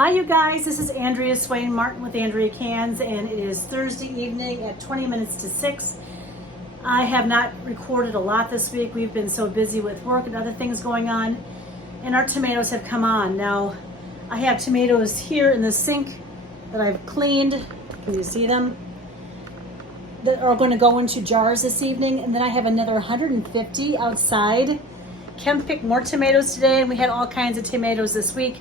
Hi you guys, this is Andrea Swain Martin with Andrea Cans, and it is Thursday evening at 20 minutes to 6. I have not recorded a lot this week. We've been so busy with work and other things going on, and our tomatoes have come on. Now, I have tomatoes here in the sink that I've cleaned. Can you see them? That are going to go into jars this evening, and then I have another 150 outside. Kim picked more tomatoes today, and we had all kinds of tomatoes this week.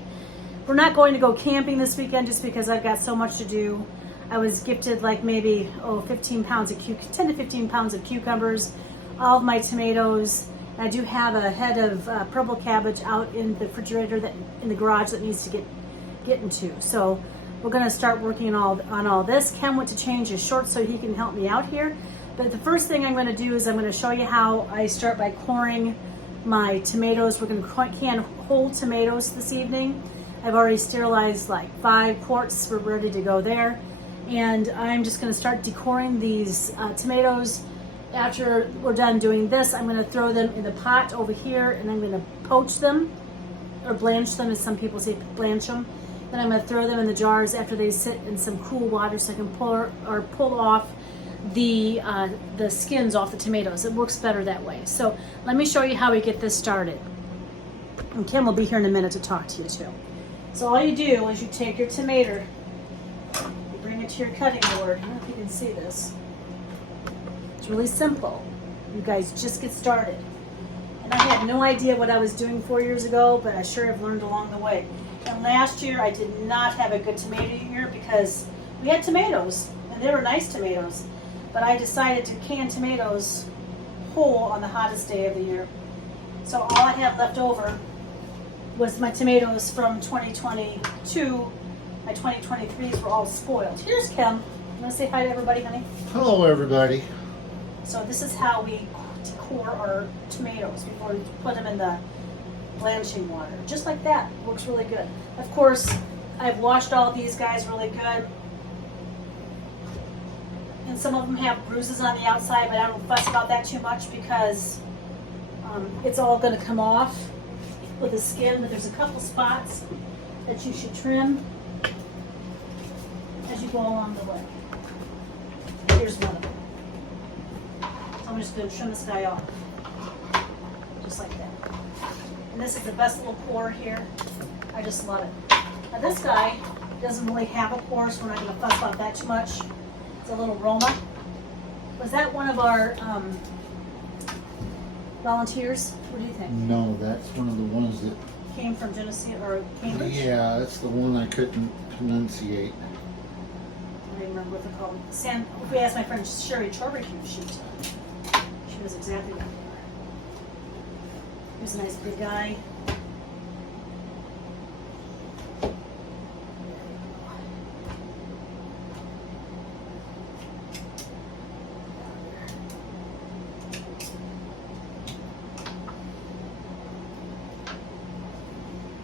We're not going to go camping this weekend just because I've got so much to do. I was gifted like maybe 15 pounds of 10 to 15 pounds of cucumbers, all of my tomatoes. I do have a head of purple cabbage out in the refrigerator that in the garage that needs to get into. So we're going to start working on all this. Ken went to change his shorts so he can help me out here. But the first thing I'm going to do is I'm going to show you how I start by coring my tomatoes. We're going to can whole tomatoes this evening. I've already sterilized like 5 quarts. We're ready to go there. And I'm just going to start decoring these tomatoes. After we're done doing this, I'm going to throw them in the pot over here, and I'm going to poach them, or blanch them as some people say, blanch them. Then I'm going to throw them in the jars after they sit in some cool water so I can pull off the skins off the tomatoes. It works better that way. So let me show you how we get this started. And Kim will be here in a minute to talk to you too. So all you do is you take your tomato, you bring it to your cutting board. I don't know if you can see this. It's really simple. You guys just get started. And I had no idea what I was doing 4 years ago, but I sure have learned along the way. And last year I did not have a good tomato year because we had tomatoes, and they were nice tomatoes. But I decided to can tomatoes whole on the hottest day of the year. So all I had left over was my tomatoes from 2022. My 2023s were all spoiled. Here's Kim. You want to say hi to everybody, honey? Hello, everybody. So this is how we core our tomatoes before we put them in the blanching water. Just like that. Works really good. Of course, I've washed all these guys really good. And some of them have bruises on the outside, but I don't fuss about that too much because it's all going to come off with the skin, but there's a couple spots that you should trim as you go along the way. Here's one of them. So I'm just going to trim this guy off, just like that. And this is the best little core here. I just love it. Now this guy doesn't really have a core, so we're not going to fuss about that too much. It's a little Roma. Was that one of our volunteers? What do you think? No, that's one of the ones that Came from Genesee or Cambridge? Yeah, that's the one I couldn't pronunciate. I don't remember what they're called. If we asked my friend Sherry Chorbecue, she was exactly what they were. Here's a nice big guy.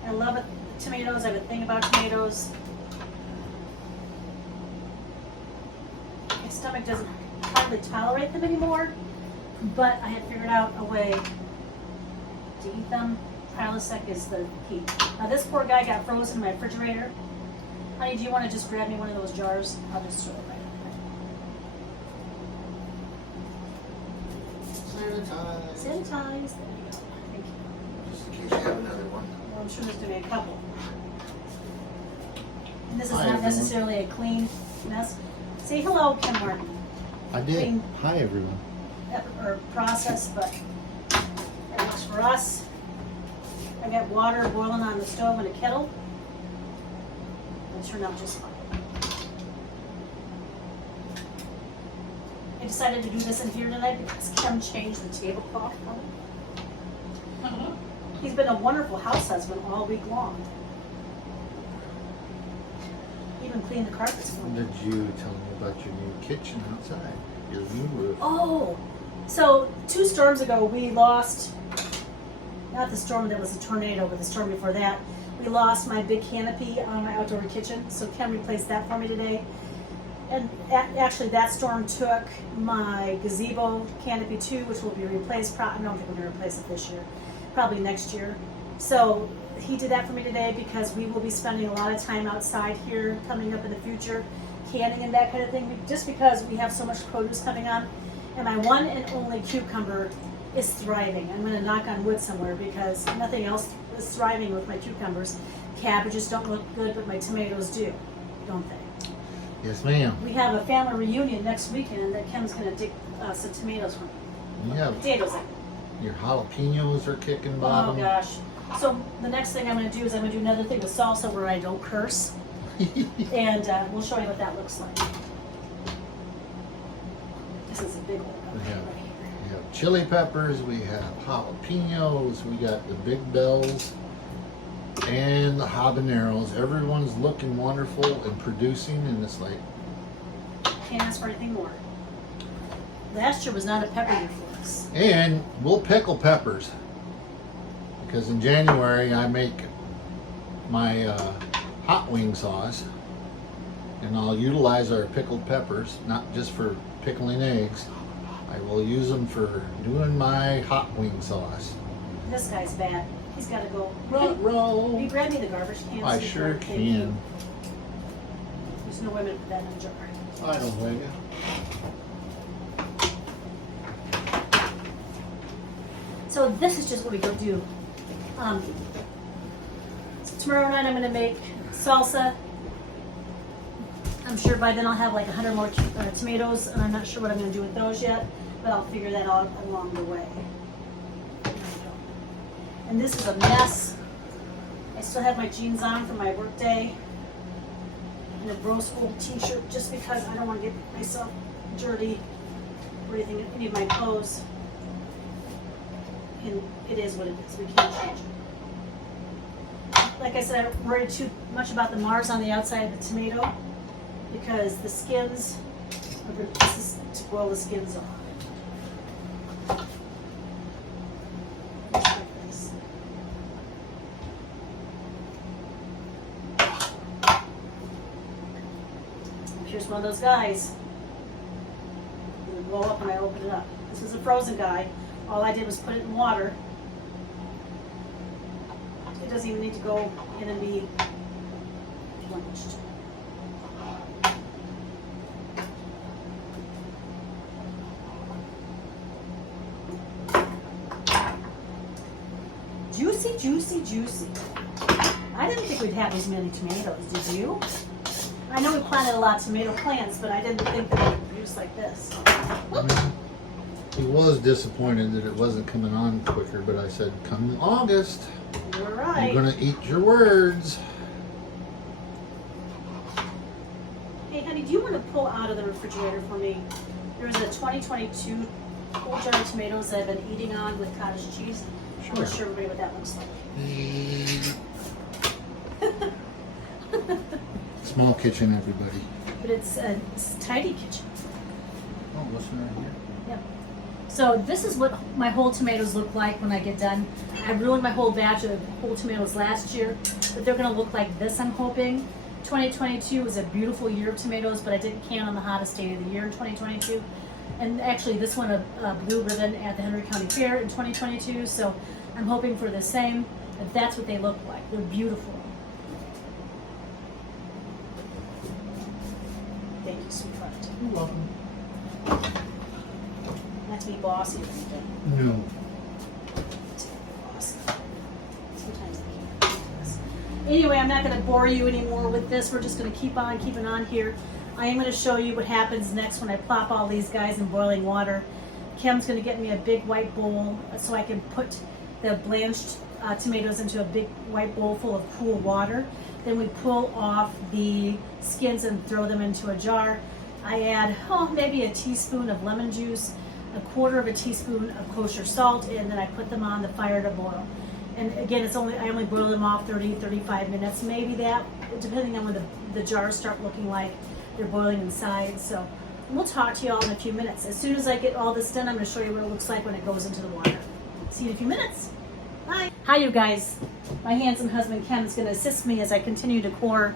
I love it. Tomatoes, I have a thing about tomatoes. My stomach doesn't hardly tolerate them anymore, but I had figured out a way to eat them. Prilosec is the key. Now this poor guy got frozen in my refrigerator. Honey, do you want to just grab me one of those jars? I'll just throw it right in Sanitize. Sanitize. There you go. Thank you. Just in case you have another one. Well, I'm sure there's going to be a couple. And this is Hi, not everyone. necessarily a clean mess. Say hello, Kim Martin. I did. Clean Hi, everyone. or process, but it works for us. I got water boiling on the stove in a kettle. It turned out just fine. I decided to do this in here tonight because Kim changed the tablecloth for me. He's been a wonderful house husband all week long. Even cleaned the carpets for me. Did you tell me about your new kitchen outside? Your new roof? Oh, so 2 storms ago we lost, not the storm that was a tornado, but the storm before that, we lost my big canopy on my outdoor kitchen. So Ken replaced that for me today. And actually that storm took my gazebo canopy too, which will be replaced. I don't think we're going to replace it this year. Probably next year. So he did that for me today because we will be spending a lot of time outside here coming up in the future, canning and that kind of thing, just because we have so much produce coming on. And my one and only cucumber is thriving. I'm going to knock on wood somewhere because nothing else is thriving with my cucumbers. Cabbages don't look good, but my tomatoes do, don't they? Yes, ma'am. We have a family reunion next weekend that Kim's going to dig some tomatoes from. Yeah. Potatoes, I mean. Your jalapenos are kicking Oh bottom. gosh. So the next thing I'm going to do is I'm going to do another thing with salsa where I don't curse. And we'll show you what that looks like. This is a big old one right here. We have chili peppers, we have jalapenos, we got the big bells, and the habaneros. Everyone's looking wonderful and producing, and it's like, Can't ask for anything more. Last year was not a pepper year for us. and we'll pickle peppers. Because in January I make my hot wing sauce, and I'll utilize our pickled peppers, not just for pickling eggs. I will use them for doing my hot wing sauce. This guy's bad. He's got to go. Will Roll. you grab me the garbage can? I sure can. There's no way to put that in a jar. I don't blame you. So this is just what we go do. So tomorrow night I'm going to make salsa. I'm sure by then I'll have like 100 more tomatoes, and I'm not sure what I'm going to do with those yet, but I'll figure that out along the way. And this is a mess. I still have my jeans on from my work day and a gross old t-shirt just because I don't want to get myself dirty or anything, any of my clothes. And it is what it is. We can't change it. Like I said, I don't worry too much about the Mars on the outside of the tomato because the skins, this is to boil the skins off. Just like this. Here's one of those guys. It'll blow up when I open it up. This is a frozen guy. All I did was put it in water. It doesn't even need to go in and be blanched. Juicy, juicy, juicy. I didn't think we'd have as many tomatoes, did you? I know we planted a lot of tomato plants, but I didn't think that they would produce like this. He was disappointed that it wasn't coming on quicker, but I said, come August, You're right. you're gonna eat your words. Hey, honey, do you want to pull out of the refrigerator for me? There's a 2022 whole jar of tomatoes that I've been eating on with cottage cheese. I want to show everybody what that looks like. Small kitchen, everybody. But it's a tidy kitchen. Oh, what's right here? Yep. So this is what my whole tomatoes look like when I get done. I ruined my whole batch of whole tomatoes last year, but they're going to look like this, I'm hoping. 2022 was a beautiful year of tomatoes, but I didn't can on the hottest day of the year in 2022. And actually, this one a blue ribbon at the Henry County Fair in 2022, so I'm hoping for the same. But that's what they look like. They're beautiful. Thank you, sweetheart. You're welcome. Not to be bossy or anything. No. Bossy. Sometimes they can't do this. Anyway, I'm not going to bore you anymore with this. We're just going to keep on keeping on here. I am going to show you what happens next when I plop all these guys in boiling water. Kim's going to get me a big white bowl so I can put the blanched tomatoes into a big white bowl full of cool water. Then we pull off the skins and throw them into a jar. I add maybe a teaspoon of lemon juice, a quarter of a teaspoon of kosher salt, and then I put them on the fire to boil. And again, I only boil them off 30-35 minutes, maybe that, depending on what the jars start looking like. They're boiling inside. So we'll talk to you all in a few minutes. As soon as I get all this done, I'm going to show you what it looks like when it goes into the water. See you in a few minutes. Bye. Hi, you guys. My handsome husband Ken is going to assist me as I continue to core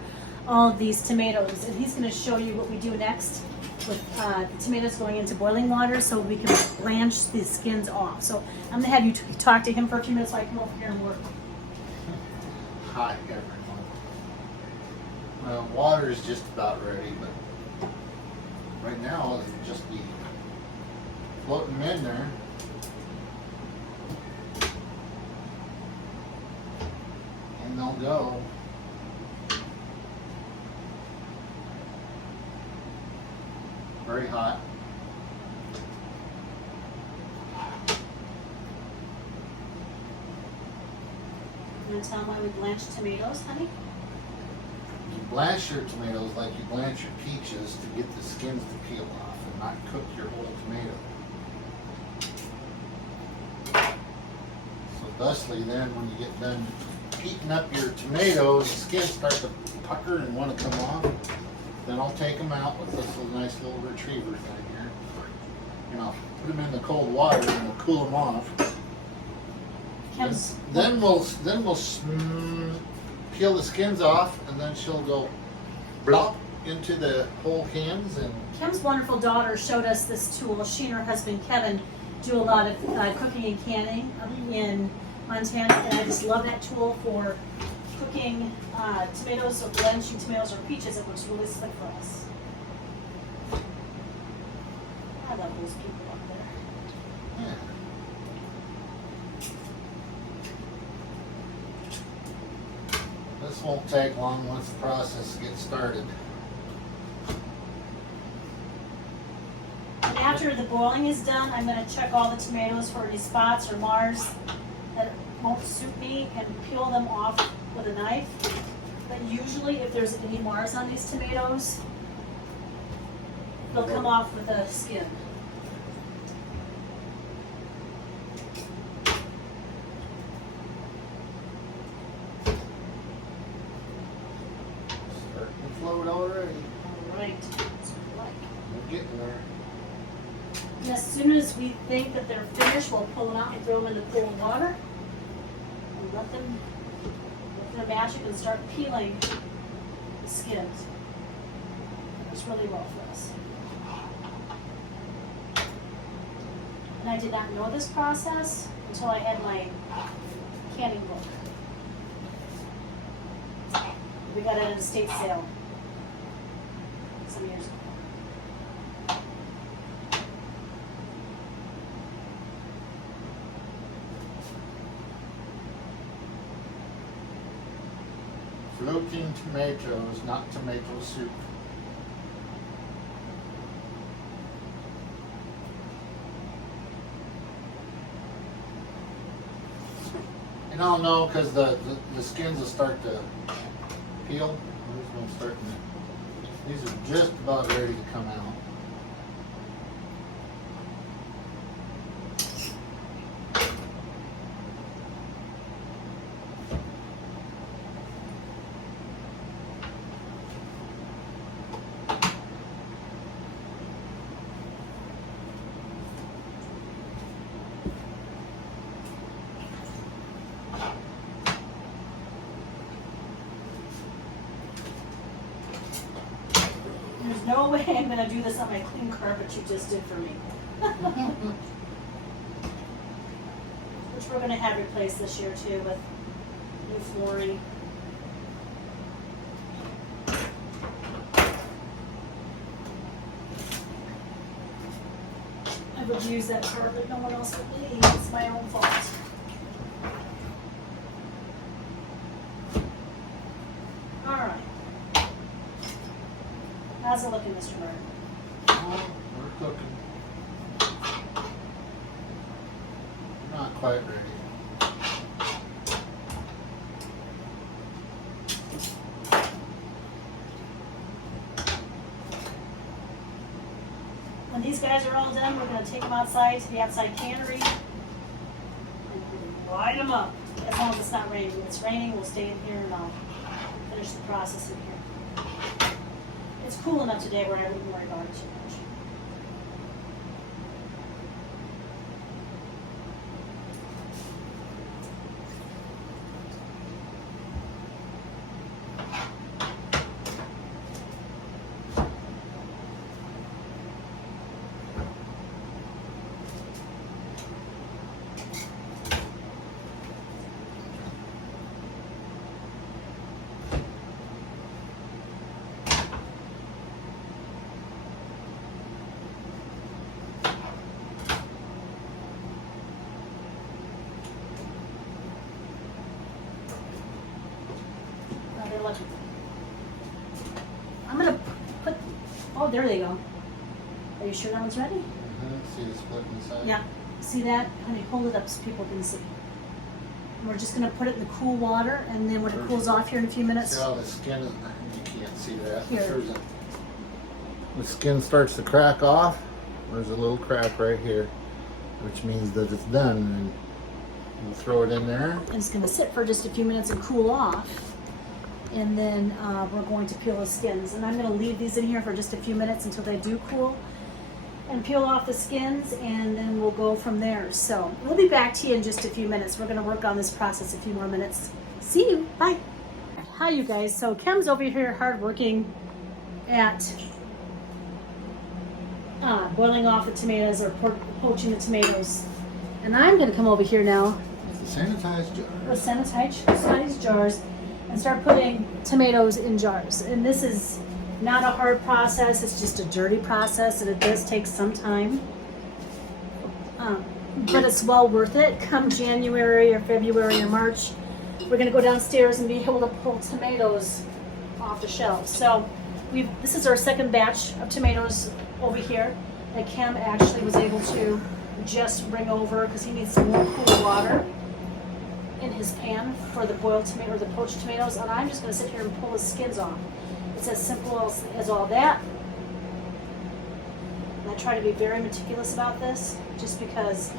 all of these tomatoes, and he's going to show you what we do next with the tomatoes going into boiling water so we can blanch the skins off. So I'm going to have you talk to him for a few minutes while I come over here and work. Hi, everyone. Well, water is just about ready, but right now it'll just be floating in there. And they'll go. Very hot. You want to tell them why we blanch tomatoes, honey? You blanch your tomatoes like you blanch your peaches to get the skins to peel off and not cook your whole tomato. So thusly then when you get done heating up your tomatoes, the skins start to pucker and want to come off. Then I'll take them out with this nice little retriever thing here. And I'll put them in the cold water and we'll cool them off. Then we'll peel the skins off, and then she'll go blop into the whole cans. And Kim's wonderful daughter showed us this tool. She and her husband Kevin do a lot of cooking and canning in Montana, and I just love that tool for cooking tomatoes or blanching tomatoes or peaches. It works really slick for us. I love those people up there. yeah. This won't take long once the process gets started. And after the boiling is done, I'm going to check all the tomatoes for any spots or mars that won't suit me and peel them off with a knife. But usually if there's any mars on these tomatoes, they'll come off with the skin. Starting to float already. All right. That's what I like. We're getting there. And as soon as we think that they're finished, we'll pull them out and throw them in the cool water. And let them, with their magic, and start peeling the skins. Works really well for us. And I did not know this process until I had my canning book. We got it at an estate sale some years ago. Floating tomatoes, not tomato soup. And I'll know because the skins will start to peel. These are just about ready to come out. There's no way I'm going to do this on my clean carpet you just did for me. Which we're going to have replaced this year too with new flooring. I would use that carpet, no one else would leave. It's my own fault. Alright. How's it looking, Mr. Martin? Oh, we're cooking. Not quite ready. When these guys are all done, we're going to take them outside to the outside cannery and light them up. As long as it's not raining. If it's raining, we'll stay in here and I'll finish the process in here. It's cool enough today where I wouldn't worry about it too much. look. I'm gonna put, oh, there they go. Are you sure that one's ready? See the split inside? Yeah. See that? Honey, hold it up so people can see. And we're just gonna put it in the cool water, and then when it cools off here in a few minutes. See how the skin is, you can't see that. Here. The skin starts to crack off. There's a little crack right here, which means that it's done. And we'll throw it in there. And it's gonna sit for just a few minutes and cool off. And then we're going to peel the skins. And I'm gonna leave these in here for just a few minutes until they do cool. And peel off the skins, and then we'll go from there. So we'll be back to you in just a few minutes. We're gonna work on this process a few more minutes. See you, bye. Hi you guys, so Kim's over here hard working at boiling off the tomatoes or poaching the tomatoes. And I'm gonna come over here now With the sanitized jar. with sanitized jars and start putting tomatoes in jars. And this is not a hard process, it's just a dirty process, and it does take some time. But it's well worth it. Come January or February or March, we're gonna go downstairs and be able to pull tomatoes off the shelves. So this is our second batch of tomatoes over here that Kim actually was able to just bring over because he needs some more cool water in his pan for the boiled tomato or the poached tomatoes. And I'm just gonna sit here and pull the skins off. It's as simple as all that. And I try to be very meticulous about this just because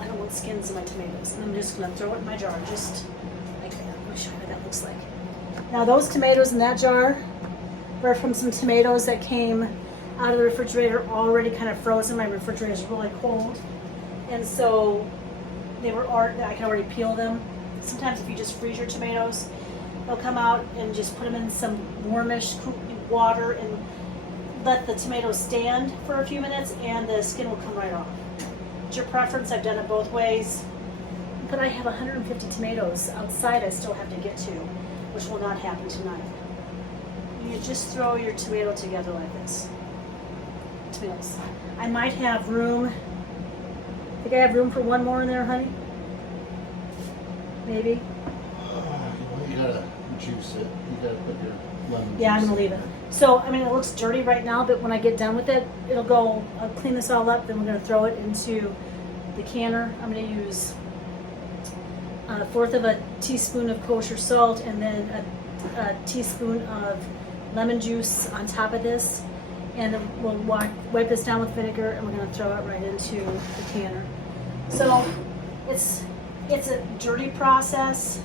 I don't want skins in my tomatoes. And I'm just gonna throw it in my jar, just like that. Let me show you what that looks like. Now those tomatoes in that jar were from some tomatoes that came out of the refrigerator already kind of frozen. My refrigerator is really cold. And so I can already peel them. Sometimes if you just freeze your tomatoes, they'll come out, and just put them in some warmish water and let the tomatoes stand for a few minutes, and the skin will come right off. It's your preference. I've done it both ways. But I have 150 tomatoes outside I still have to get to, which will not happen tonight. You just throw your tomato together like this. Tomatoes. I might have room. Think I have room for one more in there, honey? Maybe. You gotta juice it. You gotta put your lemon Yeah, I'm juice gonna leave in it. there. So, I mean, it looks dirty right now, but when I get done with it, it'll go, I'll clean this all up, then we're gonna throw it into the canner. I'm gonna use a fourth of a teaspoon of kosher salt, and then a teaspoon of lemon juice on top of this. And then we'll wipe this down with vinegar, and we're gonna throw it right into the canner. So, it's a dirty process.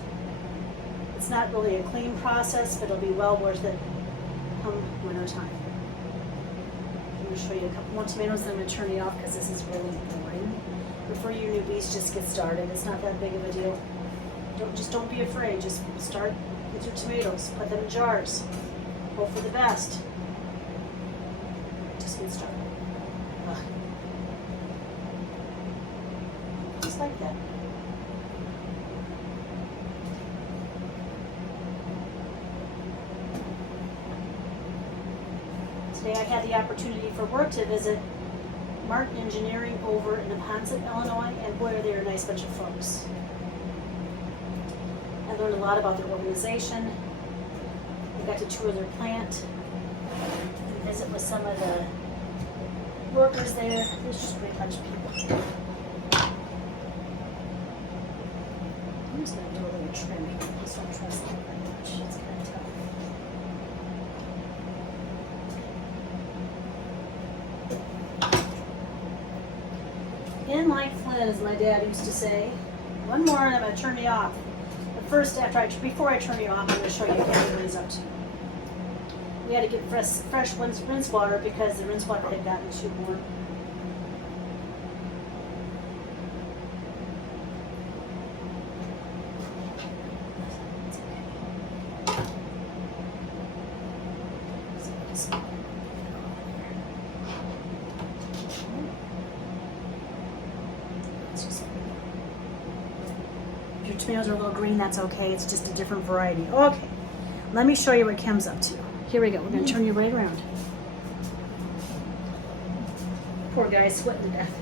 It's not really a clean process, but it'll be well worth it come winter time. I'm going to show you a couple more tomatoes, then I'm going to turn you off because this is really boring. Before you newbies just get started, it's not that big of a deal. Don't be afraid. Just start with your tomatoes. Put them in jars. Hope for the best. Just get started. Ugh. Just like that. Today I had the opportunity for work to visit Martin Engineering over in Neponset, Illinois, and boy, are they a nice bunch of folks. I learned a lot about their organization. I got to tour their plant and visit with some of the workers there. There's just a great bunch of people. I'm just going to do a little trimming. I just don't trust that very much. It's kind of tough. In like Flynn, as my dad used to say. One more and I'm going to turn you off. But first, before I turn you off, I'm going to show you what he's up to. We had to get fresh rinse water because the rinse water had gotten too warm. If your tomatoes are a little green, that's okay. It's just a different variety. Okay, let me show you what Kim's up to. Here we go. We're going to turn you right around. Poor guy's sweating to death.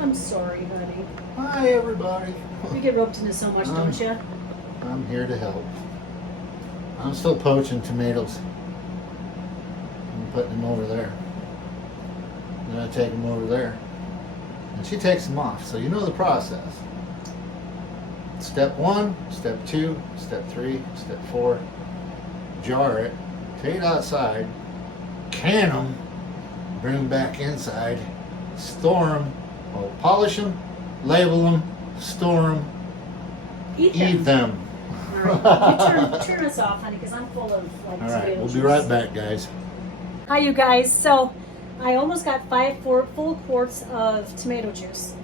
I'm sorry, honey. Hi, everybody. You get roped into so much, don't you? I'm here to help. I'm still poaching tomatoes. I'm putting them over there. Then I take them over there. And she takes them off. So you know the process. Step 1, step 2, step 3, step 4. Jar it. Take it outside. Can them. Bring them back inside. Store them. Or polish them. Label them. Store them. Eat them. All right. You turn us off, honey, because I'm full of like All right, tomato we'll juice. be right back, guys. Hi, you guys. So I almost got 5 full quarts of tomato juice.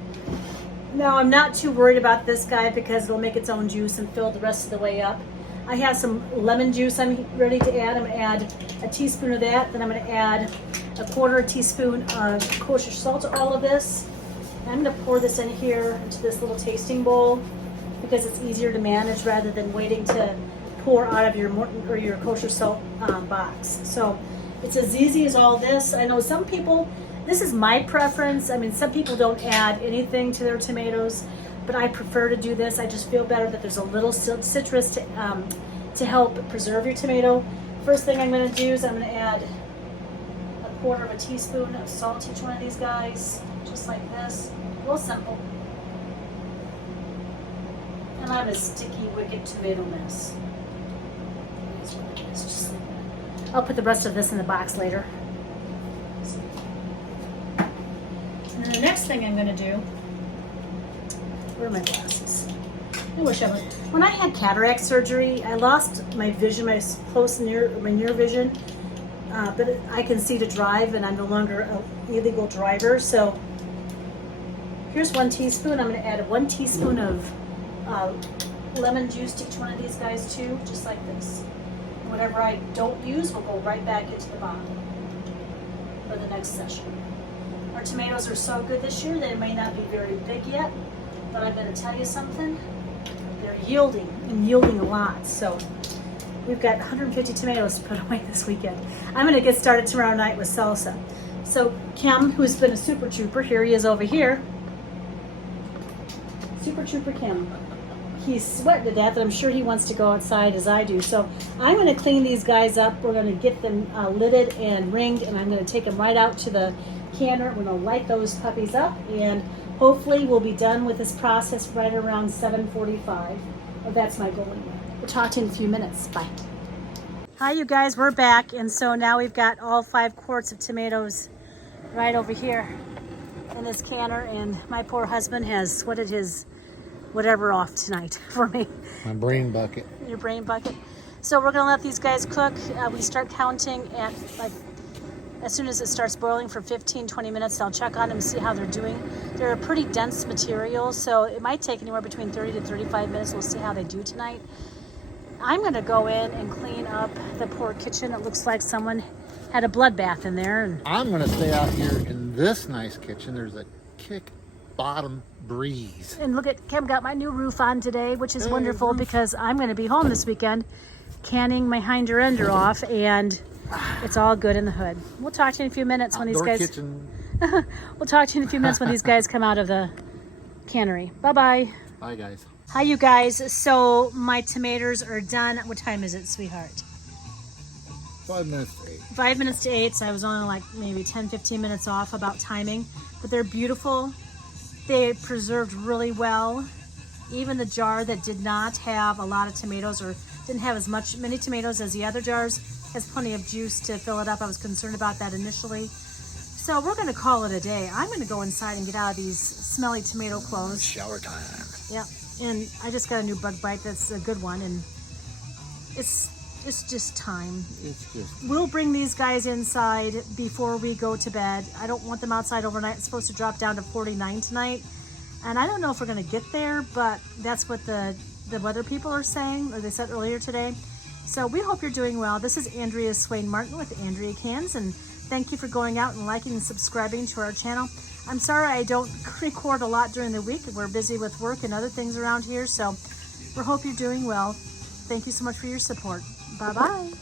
Now I'm not too worried about this guy because it'll make its own juice and fill the rest of the way up. I have some lemon juice I'm ready to add. I'm going to add a teaspoon of that. Then I'm going to add a 1/4 teaspoon of kosher salt to all of this. I'm going to pour this in here into this little tasting bowl because it's easier to manage rather than waiting to pour out of your Morton or your kosher salt box. So it's as easy as all this. I know some people, this is my preference. I mean, some people don't add anything to their tomatoes, but I prefer to do this. I just feel better that there's a little citrus to help preserve your tomato. First thing I'm going to do is I'm going to add a 1/4 teaspoon of salt to each one of these guys, just like this. Real simple. And I have a sticky, wicked tomato mess. It's what it is, just like that. I'll put the rest of this in the box later. And then the next thing I'm going to do, where are my glasses? I wish I would. When I had cataract surgery, I lost my vision, my near vision, but I can see to drive, and I'm no longer an illegal driver. So here's 1 teaspoon. I'm going to add 1 teaspoon of lemon juice to each one of these guys too, just like this. And whatever I don't use will go right back into the bottle for the next session. Our tomatoes are so good this year, they may not be very big yet, but I'm going to tell you something, they're yielding and yielding a lot. So we've got 150 tomatoes to put away this weekend. I'm going to get started tomorrow night with salsa. So Kim, who's been a super trooper, here he is over here. Super trooper Kim. He's sweating to death, and I'm sure he wants to go outside as I do. So I'm going to clean these guys up. We're going to get them lidded and ringed, and I'm going to take them right out to the canner. We're going to light those puppies up, and hopefully we'll be done with this process right around 7:45. Well, that's my goal anyway. We'll talk to you in a few minutes. Bye. Hi, you guys. We're back, and so now we've got all 5 quarts of tomatoes right over here in this canner, and my poor husband has sweated his whatever off tonight for me. My brain bucket. Your brain bucket. So we're gonna let these guys cook. We start counting at like as soon as it starts boiling for 15-20 minutes. I'll check on them and see how they're doing. They're a pretty dense material, so it might take anywhere between 30 to 35 minutes. We'll see how they do tonight. I'm gonna go in and clean up the poor kitchen. It looks like someone had a bloodbath in there. And I'm gonna stay out here in this nice kitchen. There's a kick bottom breeze. And look at Kim got my new roof on today, which is wonderful because I'm going to be home this weekend canning my hinder ender off, and it's all good in the hood. We'll talk to you in a few minutes when these guys Kitchen. we'll talk to you in a few minutes when these guys come out of the cannery. Bye-bye. Bye, guys. Hi, you guys. So my tomatoes are done. What time is it, sweetheart? 5 minutes to 8. 5 minutes to 8, so I was only like maybe 10-15 minutes off about timing, but they're beautiful. They preserved really well. Even the jar that did not have a lot of tomatoes or didn't have many tomatoes as the other jars has plenty of juice to fill it up. I was concerned about that initially. So we're going to call it a day. I'm going to go inside and get out of these smelly tomato clothes. Shower time. Yeah, and I just got a new bug bite that's a good one, and it's just time. It's just. We'll bring these guys inside before we go to bed. I don't want them outside overnight. It's supposed to drop down to 49 tonight. And I don't know if we're going to get there, but that's what the weather people are saying, or they said earlier today. So we hope you're doing well. This is Andrea Swain Martin with Andrea Cans, and thank you for going out and liking and subscribing to our channel. I'm sorry I don't record a lot during the week. We're busy with work and other things around here, so we hope you're doing well. Thank you so much for your support. Bye-bye.